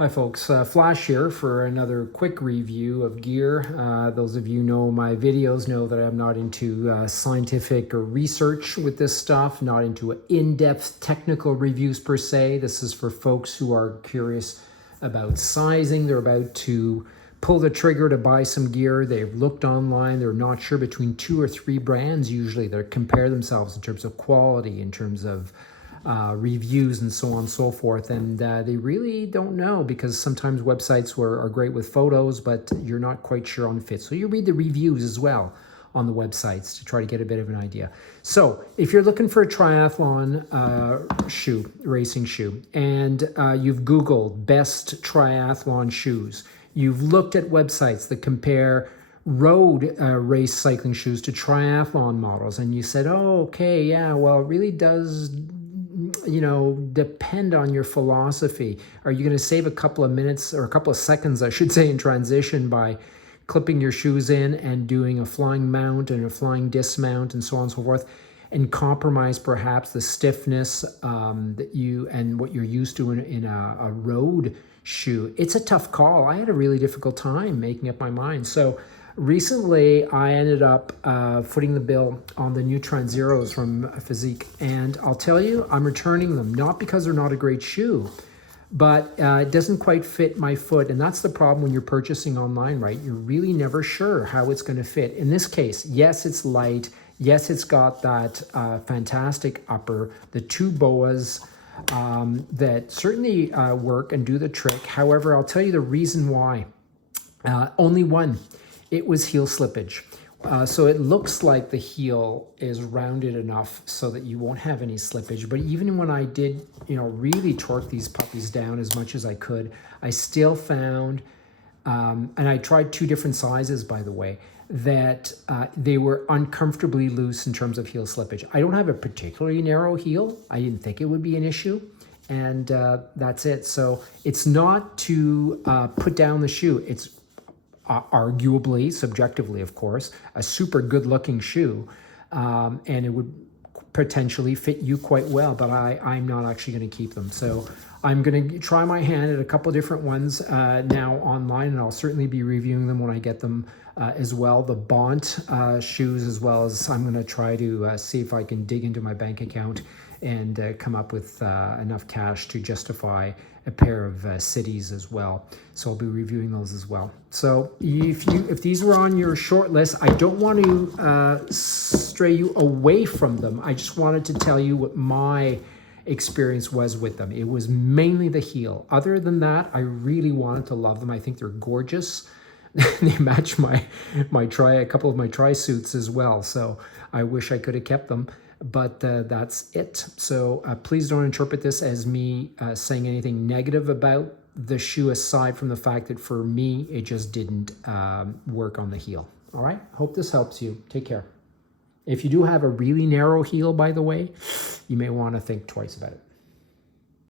Hi folks, Flash here for another quick review of gear. Those of you know my videos know that I'm not into scientific or research with this stuff, not into in-depth technical reviews per se. This is for folks who are curious about sizing. They're about to pull the trigger to buy some gear. They've looked online, they're not sure between 2 or 3 brands usually that compare themselves in terms of quality, in terms of reviews and so on and so forth, and they really don't know because sometimes websites are great with photos, but you're not quite sure on fit. So you read the reviews as well on the websites to try to get a bit of an idea. So if you're looking for a triathlon shoe, racing shoe, and you've Googled best triathlon shoes, you've looked at websites that compare road race cycling shoes to triathlon models, and you said, oh, okay, yeah, well, it really does depend on your philosophy. Are you going to save a couple of minutes or a couple of seconds, I should say, in transition by clipping your shoes in and doing a flying mount and a flying dismount and so on and so forth, and compromise perhaps the stiffness that you and what you're used to in a road shoe? It's a tough call. I had a really difficult time making up my mind. So recently, I ended up footing the bill on the new Transiros from Fizik, and I'll tell you, I'm returning them, not because they're not a great shoe, but it doesn't quite fit my foot, and that's the problem when you're purchasing online, right? You're really never sure how it's going to fit. In this case, yes, it's light. Yes, it's got that fantastic upper, the 2 boas that certainly work and do the trick. However, I'll tell you the reason why. Only one. It was heel slippage. So it looks like the heel is rounded enough so that you won't have any slippage. But even when I did, really torque these puppies down as much as I could, I still found, and I tried 2 different sizes, by the way, that they were uncomfortably loose in terms of heel slippage. I don't have a particularly narrow heel. I didn't think it would be an issue. And that's it. So it's not to put down the shoe. It's arguably, subjectively, of course, a super good-looking shoe, and it would potentially fit you quite well, but I'm not actually going to keep them. So I'm going to try my hand at a couple different ones now online, and I'll certainly be reviewing them when I get them as well. The Bont shoes, as well as I'm going to try to see if I can dig into my bank account and come up with enough cash to justify a pair of cities as well. So I'll be reviewing those as well. So if these were on your short list, I don't want to stray you away from them. I just wanted to tell you what my experience was with them. It was mainly the heel. Other than that, I really wanted to love them. I think they're gorgeous. They match a couple of my tri suits as well. So I wish I could have kept them. But that's it. So please don't interpret this as me saying anything negative about the shoe, aside from the fact that for me, it just didn't work on the heel. All right? Hope this helps you. Take care. If you do have a really narrow heel, by the way, you may want to think twice about it.